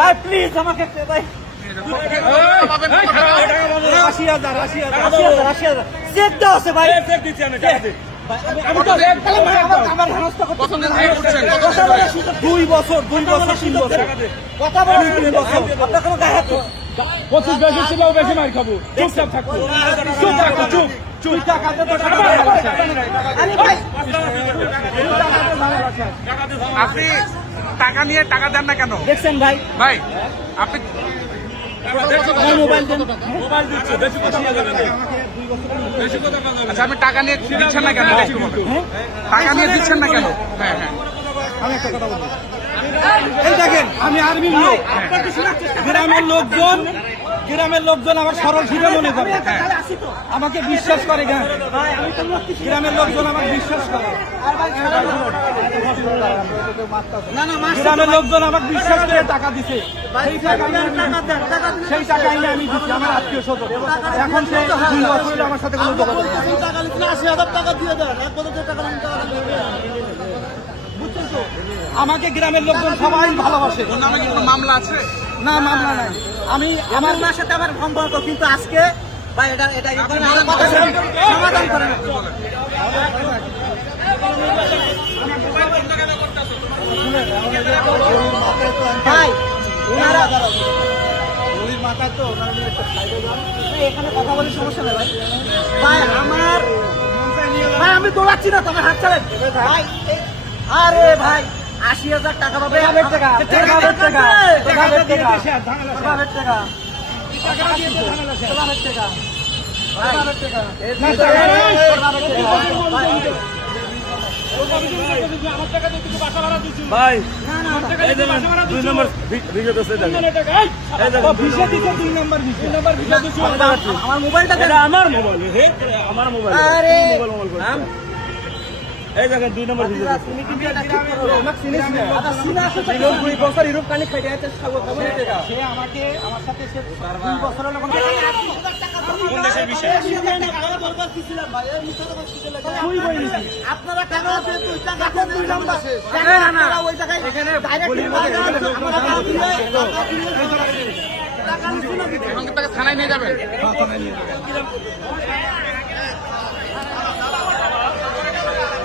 ভাই প্লিজ আমাকে ভাই 80,000 চেক দেওয়া আছে ভাই। আমার হেনস্থ করতে 2 বছর 3 বছর কথা বলে 2 বছর আপনার কোনো গায়ে হাত 25 বেশি ছিল বেশি মার খাবো চুপচাপ থাকবো চুপ টাকা দে তো টাকা আরে ভাই আপনি টাকা নিয়ে টাকা দেন না কেন দেখছেন ভাই ভাই? আপনি মোবাইল দেন আচ্ছা, আপনি টাকা নিয়ে দিচ্ছেন না কেন? টাকা নিয়ে দিচ্ছেন না কেন? হ্যাঁ হ্যাঁ, আমি একটা কথা বলি। এই দেখেন আমি আর্মির লোক, গ্রামের লোকজন আমার সরল সিধা মনে করে, আমাকে বিশ্বাস করে। গ্রামের লোকজন আমাকে বিশ্বাস করে, গ্রামের লোকজন আমাকে বিশ্বাস করে টাকা দিছে। সেই টাকা নিয়ে আমি দিচ্ছি আমার আত্মীয় স্বজন। এখন সে 2 বছর আমার সাথে কোনো যোগাযোগ নেই। 80,000 টাকা দিয়ে দেন, 1 বছর টাকা বুঝছেন তো? আমাকে গ্রামের লোকজন সবাই ভালোবাসে। ওর নামে কি কোনো মামলা আছে? না, মামলা নাই। আমি আমার মার সাথে আমার সম্পর্ক, কিন্তু আজকে ভাই এটা সমাধান করেন। ভাই ওনারা মাথা তো এখানে কথা বলে সমস্যা নেই ভাই। ভাই আমার ভাই আমি দৌড়াচ্ছি না, তোমার হাত চালেন ভাই। আরে ভাই 80,000 টাকা পাবে। ভাই 2 নম্বর ভিডিও দিছে আমার মোবাইলটা আমার মোবাইল আমার মোবাইল এই দেখেন 2 নম্বর ভিডিও তুমি কিন্তু এটা ঠিক করো। আমাকে চিনিস না, ইউরোপ 2 বছর ইউরোপ কানে খাইতে আছে সে আমাকে আমার সাথে সে 2 বছর হলো কোন দেশের বিষয় আপনারা কেন টাকা 2 নাম্বার না ওই জায়গায় এখানে এবং তাকে থানায় নিয়ে যাবেন।